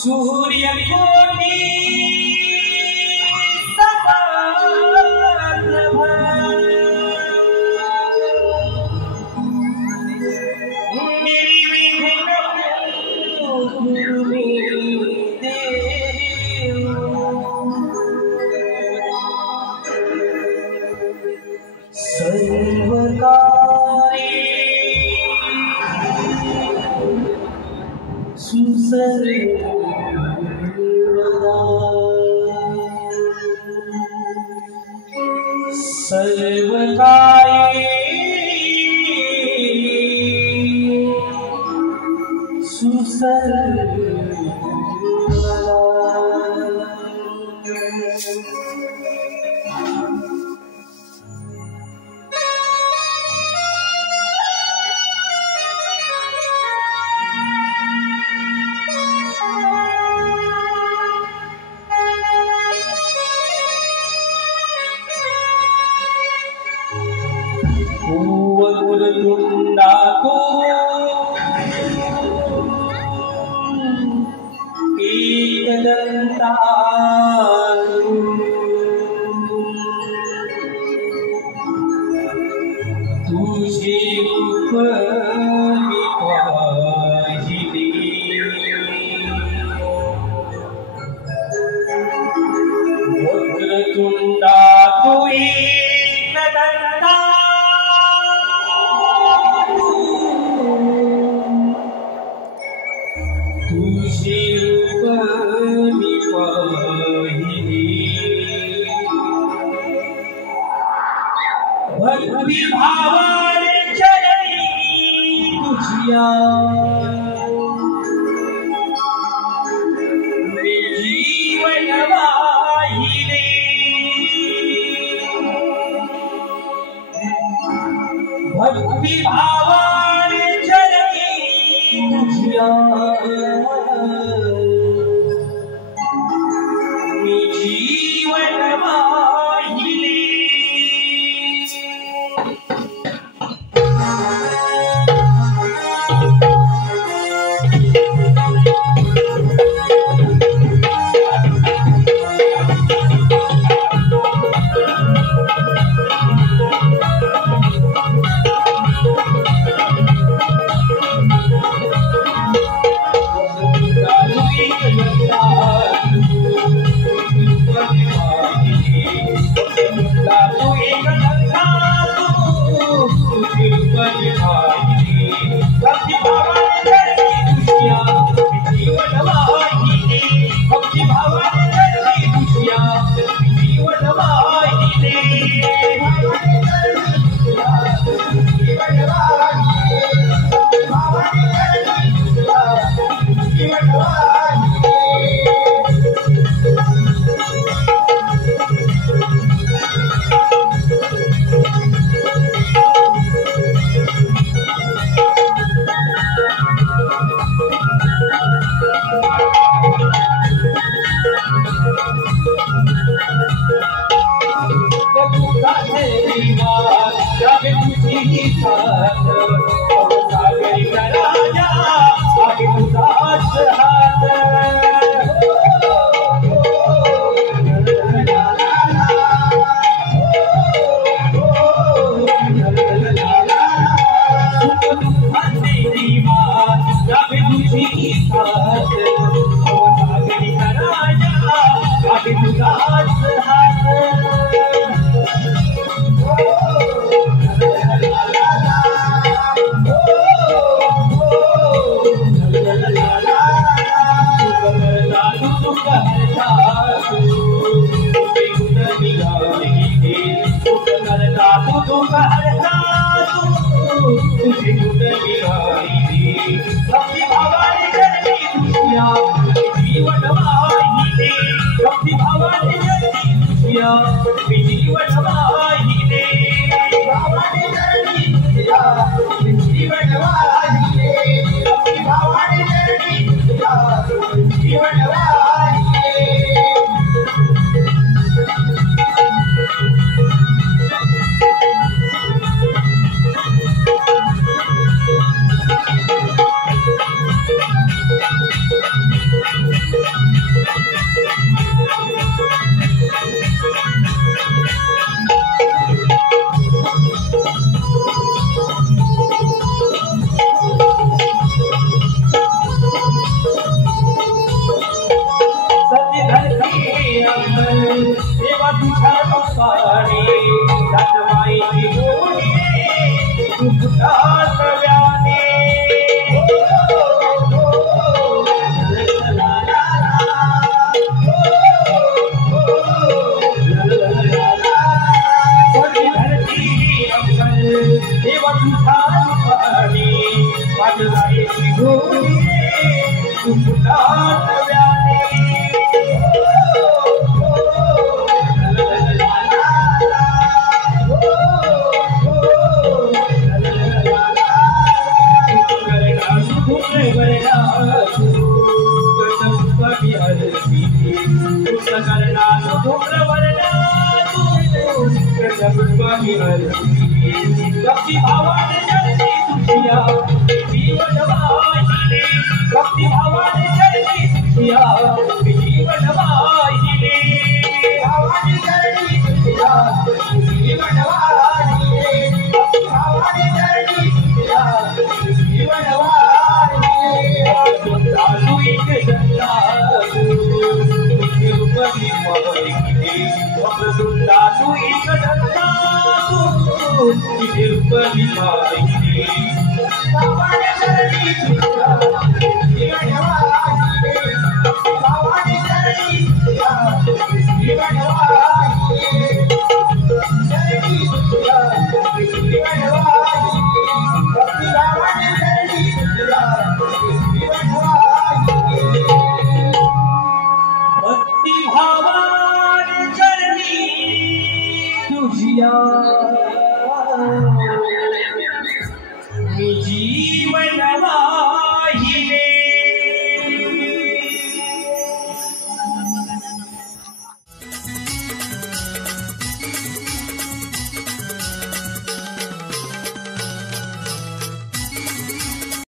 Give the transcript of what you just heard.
सूर्यकोटि समप्रभ निर्विघ्नं कुरु मे देव। सर्वकार्ये सुसर्वदा सर्वकार्ये सुसर्वदा। वक्रतुंडातो एकदंतातो तुझे रूप मी पाहिले वक्रतुंडातो एकदंता तुझे रूप मी पाहिले भक्ती भावाने चरणी तुझिया मी जीवन वाहिले भक्ती भावाने चरणी तुझिया मी जीवन वाहिले। जीवन सुखता नव्याने देवा तुझा रूपाने वाटलायची घोडी सुखता नव्याने भक्ति भावाने जरती तुझिया जीवन वाहिने भक्ति भावाने जरती तुझिया जीवन वाहिने भावाने जरती तुझिया जीवन वाहिने भक्ति भावाने जरती तुझिया जीवन वाहिने साधु एक जन्ना तुझे उपरी मोहिनी साधु एक जन्ना तुझे उपरी मोहिनी भावाने जरती तुझिया जीवन वाहिने